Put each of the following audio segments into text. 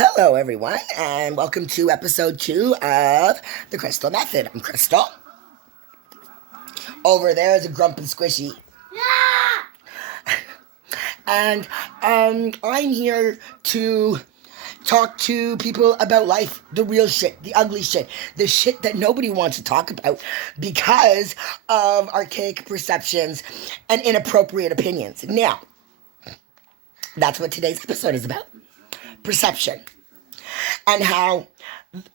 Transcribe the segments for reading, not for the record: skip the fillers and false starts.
Hello, everyone, and welcome to episode 2 of The Crystal Method. I'm Crystal. Over there is a Grump and Squishy. And I'm here to talk to people about life, the real shit, the ugly shit, the shit that nobody wants to talk about because of archaic perceptions and inappropriate opinions. Now, that's what today's episode is about. Perception. And how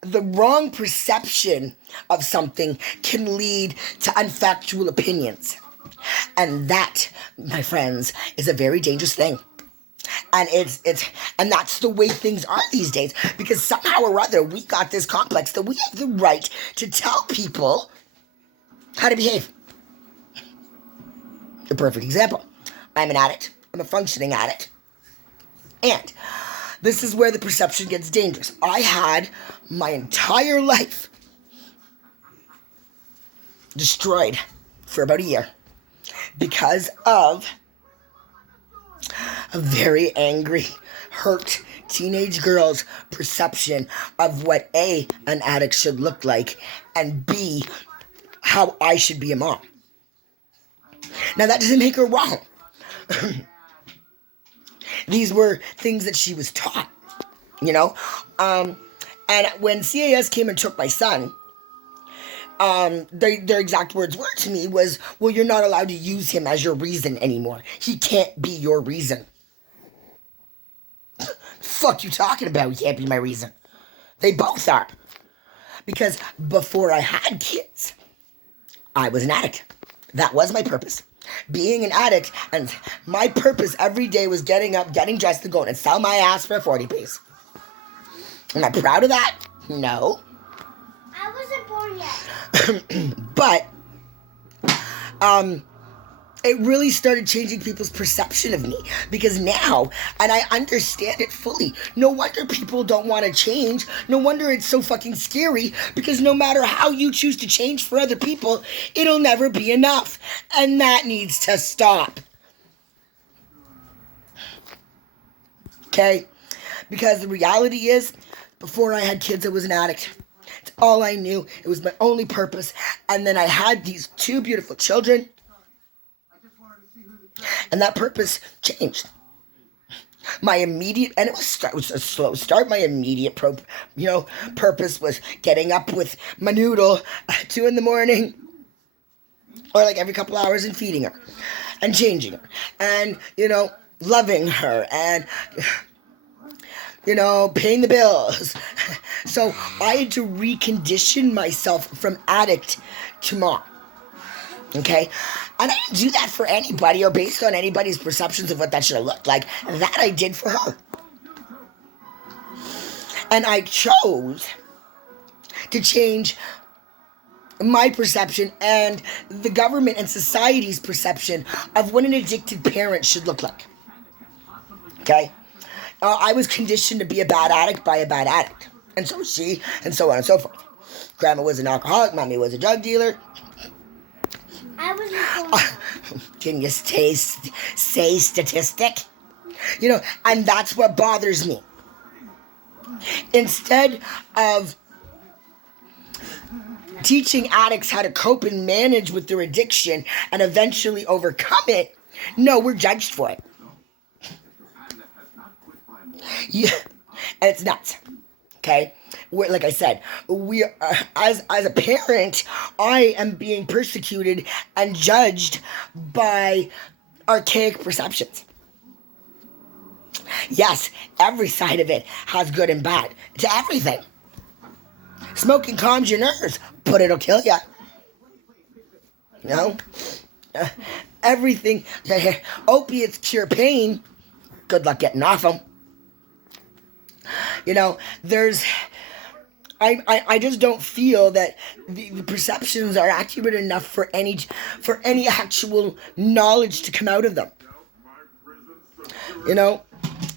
the wrong perception of something can lead to unfactual opinions. And that, my friends, is a very dangerous thing. And and that's the way things are these days, because somehow or other we got this complex that we have the right to tell people how to behave. A perfect example. I'm an addict. I'm a functioning addict. And this is where the perception gets dangerous. I had my entire life destroyed for about a year because of a very angry, hurt teenage girl's perception of what A, an addict should look like, and B, how I should be a mom. Now that doesn't make her wrong. These were things that she was taught, you know? And when CAS came and took my son, their exact words were to me was, well, you're not allowed to use him as your reason anymore. He can't be your reason. Fuck you talking about? He can't be my reason. They both are. Because before I had kids, I was an addict. That was my purpose. Being an addict, and my purpose every day was getting up, getting dressed, and going and sell my ass for a 40 piece. Am I proud of that? No. I wasn't born yet. But, it really started changing people's perception of me, because now, and I understand it fully, no wonder people don't want to change. No wonder it's so fucking scary, because no matter how you choose to change for other people, it'll never be enough. And that needs to stop. Okay? Because the reality is, before I had kids, I was an addict. It's all I knew. It was my only purpose. And then I had these two beautiful children. And that purpose changed. My immediate, and it was a slow start. My immediate, purpose was getting up with my noodle at 2 a.m, or like every couple hours, and feeding her, and changing her, and loving her, and paying the bills. So I had to recondition myself from addict to mom. Okay? And I didn't do that for anybody or based on anybody's perceptions of what that should have looked like. That I did for her. And I chose to change my perception and the government and society's perception of what an addicted parent should look like. Okay? I was conditioned to be a bad addict by a bad addict. And so was she, and so on and so forth. Grandma was an alcoholic, mommy was a drug dealer. I wasn't born. Can you say statistic? And that's what bothers me. Instead of teaching addicts how to cope and manage with their addiction and eventually overcome it, no, we're judged for it. Yeah, and it's nuts. Okay? Like I said, we are, as a parent, I am being persecuted and judged by archaic perceptions. Yes, every side of it has good and bad. To everything. Smoking calms your nerves, but it'll kill you. Everything. Opiates cure pain. Good luck getting off them. I just don't feel that the perceptions are accurate enough for any actual knowledge to come out of them.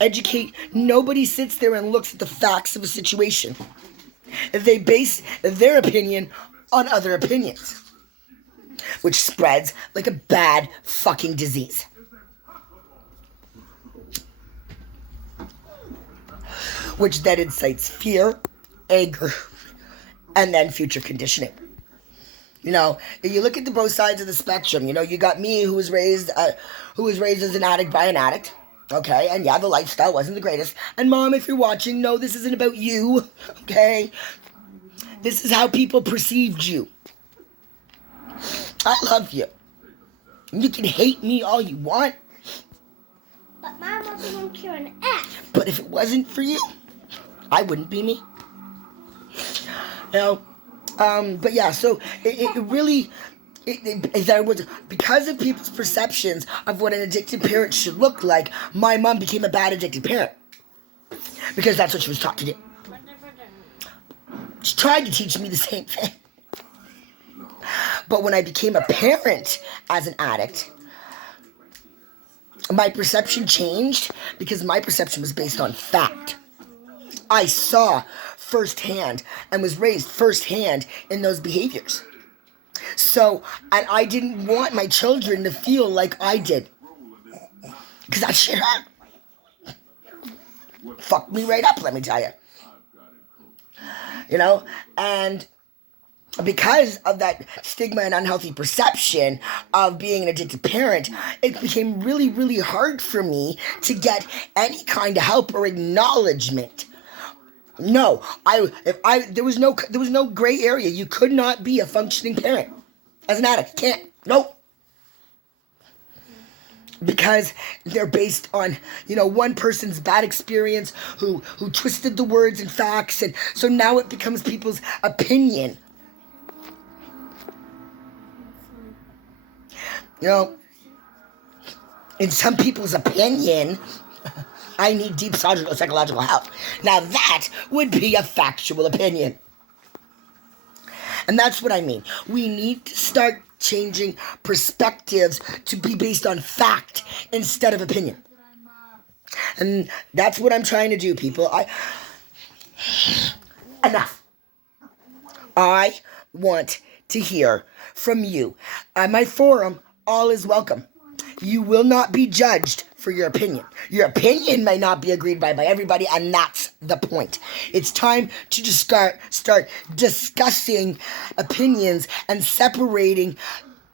Educate. Nobody sits there and looks at the facts of a situation. They base their opinion on other opinions, which spreads like a bad fucking disease. which then incites fear, anger, and then future conditioning. You know, if you look at the both sides of the spectrum, you know, you got me who was raised as an addict by an addict. Okay, and yeah, the lifestyle wasn't the greatest. And mom, if you're watching, no, this isn't about you. Okay, this is how people perceived you. I love you. You can hate me all you want. But Mom wasn't cure an X. But if it wasn't for you, I wouldn't be me. You know, but yeah, so it really, because of people's perceptions of what an addicted parent should look like, my mom became a bad addicted parent. Because that's what she was taught to do. She tried to teach me the same thing. But when I became a parent as an addict, my perception changed because my perception was based on fact. I saw firsthand and was raised firsthand in those behaviors. So, and I didn't want my children to feel like I did. Because that shit fucked me right up, let me tell you. You know, and because of that stigma and unhealthy perception of being an addicted parent, it became really, really hard for me to get any kind of help or acknowledgement. No, there was no gray area. You could not be a functioning parent as an addict. You can't. Nope. Because they're based on, you know, one person's bad experience who twisted the words and facts, and so now it becomes people's opinion. You know, in some people's opinion, I need deep psychological help. Now that would be a factual opinion. And that's what I mean. We need to start changing perspectives to be based on fact instead of opinion. And that's what I'm trying to do, people. Enough. I want to hear from you. On my forum, all is welcome. You will not be judged for your opinion. Your opinion may not be agreed by everybody, and that's the point. It's time to just start discussing opinions and separating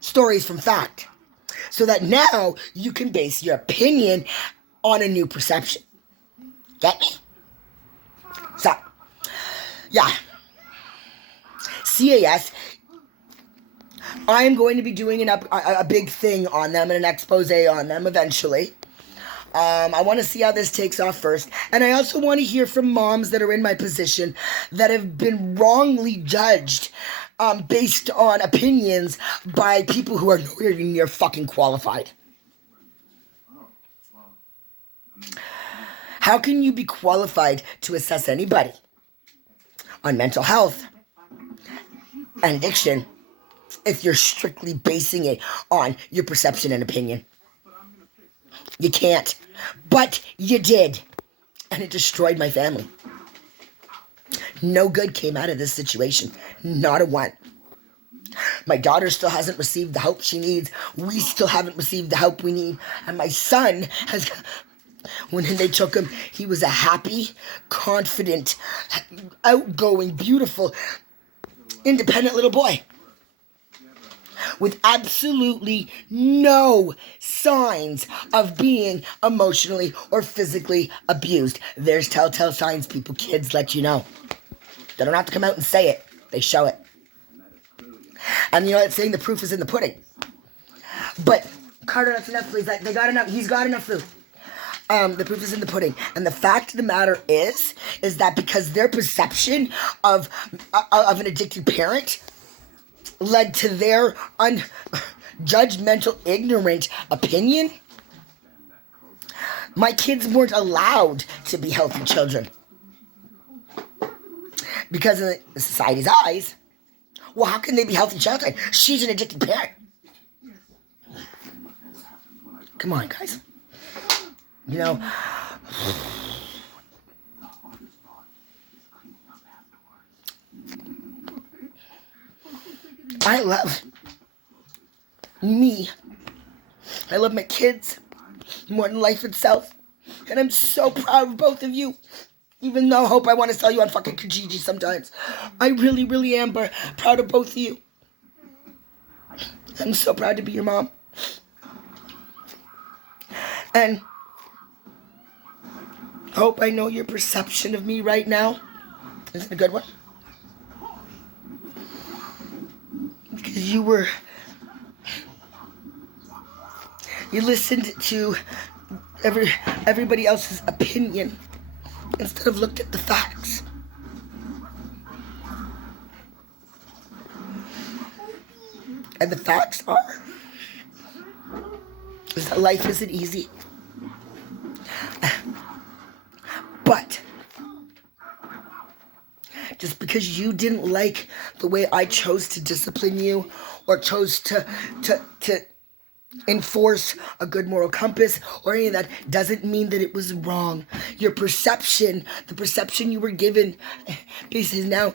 stories from fact, so that now you can base your opinion on a new perception. Get me? So, yeah. CAS, I am going to be doing a big thing on them and an expose on them eventually. I want to see how this takes off first. And I also want to hear from moms that are in my position that have been wrongly judged based on opinions by people who are nowhere near fucking qualified. How can you be qualified to assess anybody on mental health and addiction if you're strictly basing it on your perception and opinion? You can't. But you did. And it destroyed my family. No good came out of this situation. Not a one. My daughter still hasn't received the help she needs. We still haven't received the help we need. And my son has... When they took him, he was a happy, confident, outgoing, beautiful, independent little boy. With absolutely no signs of being emotionally or physically abused. There's telltale signs, people. Kids let you know. They don't have to come out and say it. They show it. And you know that saying, the proof is in the pudding. But Carter, that's enough, please. They got enough. He's got enough food. The proof is in the pudding. And the fact of the matter is that because their perception of an addicted parent led to their judgmental, ignorant opinion, my kids weren't allowed to be healthy children. Because in the society's eyes, well, how can they be healthy children? She's an addicted parent. Come on, guys. You know, I love me. I love my kids more than life itself. And I'm so proud of both of you. Even though I hope I want to sell you on fucking Kijiji sometimes. I really, really am proud of both of you. I'm so proud to be your mom. And I hope I know your perception of me right now. Is it a good one? Because you listened to everybody else's opinion instead of looked at the facts. And the facts is that life isn't easy. But just because you didn't like the way I chose to discipline you or chose to enforce a good moral compass or any of that doesn't mean that it was wrong. Your perception, the perception you were given, basically is now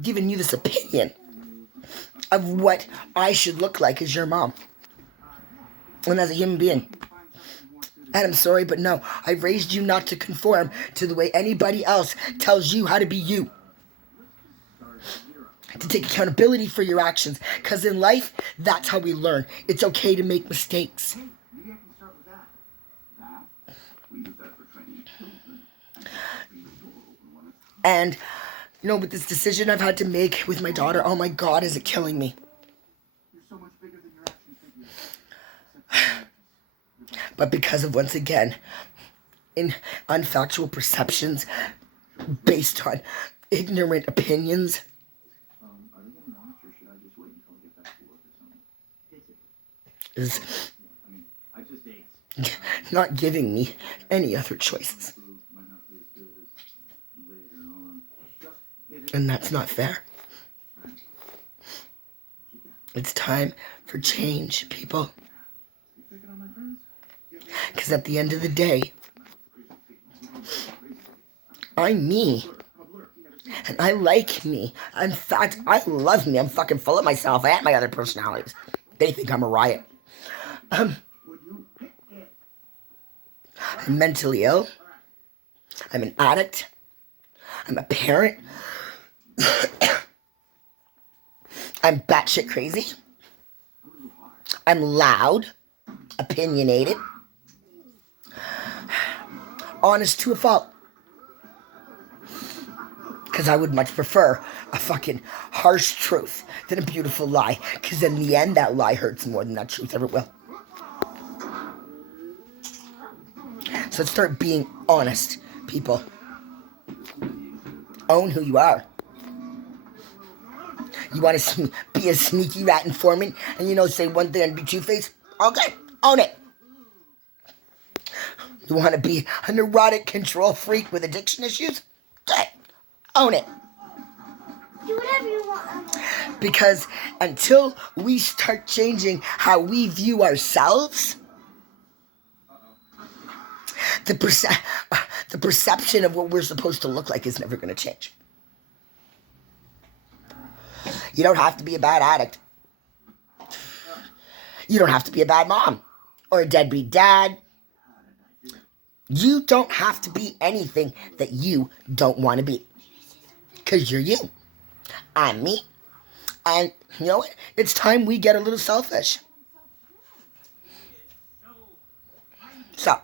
giving you this opinion of what I should look like as your mom and as a human being. And I'm sorry, but no, I've raised you not to conform to the way anybody else tells you how to be you. To take accountability for your actions. Because in life, that's how we learn. It's okay to make mistakes. And, you know, with this decision I've had to make with my daughter, oh my God, is it killing me? But because of, once again, in unfactual perceptions based on ignorant opinions, is not giving me any other choices. And that's not fair. It's time for change, people. Because at the end of the day, I'm me. And I like me. In fact, I love me. I'm fucking full of myself and my other personalities. They think I'm a riot. I'm mentally ill. I'm an addict. I'm a parent. I'm batshit crazy. I'm loud. Opinionated. Honest to a fault. Because I would much prefer a fucking harsh truth than a beautiful lie. Because in the end, that lie hurts more than that truth ever will. So let's start being honest, people. Own who you are. You want to be a sneaky rat informant and, you know, say one thing and be two-faced? Okay, own it. You want to be a neurotic control freak with addiction issues? Okay, own it. Do whatever you want. Because until we start changing how we view ourselves, the perception of what we're supposed to look like is never going to change. You don't have to be a bad addict. You don't have to be a bad mom or a deadbeat dad. You don't have to be anything that you don't want to be. Because you're you. I'm me. And you know what? It's time we get a little selfish. So,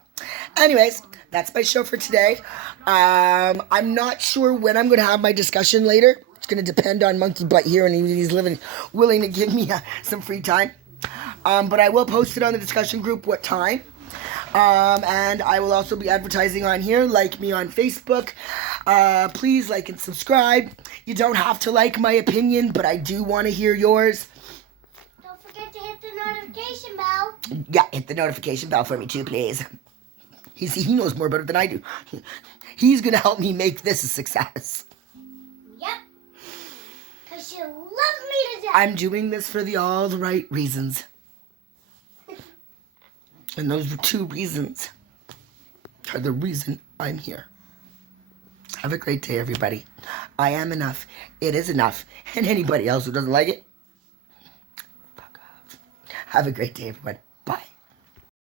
anyways, that's my show for today. I'm not sure when I'm going to have my discussion later. It's going to depend on Monkey Butt here, and he's willing to give me some free time. But I will post it on the discussion group what time. And I will also be advertising on here. Like me on Facebook. Please like and subscribe. You don't have to like my opinion, but I do want to hear yours. Don't forget to hit the notification bell. Yeah, hit the notification bell for me too, please. He knows more about it than I do. He's going to help me make this a success. Yep. Because you love me to death. I'm doing this for all the right reasons. And those 2 reasons are the reason I'm here. Have a great day, everybody. I am enough. It is enough. And anybody else who doesn't like it, fuck off. Have a great day, everybody.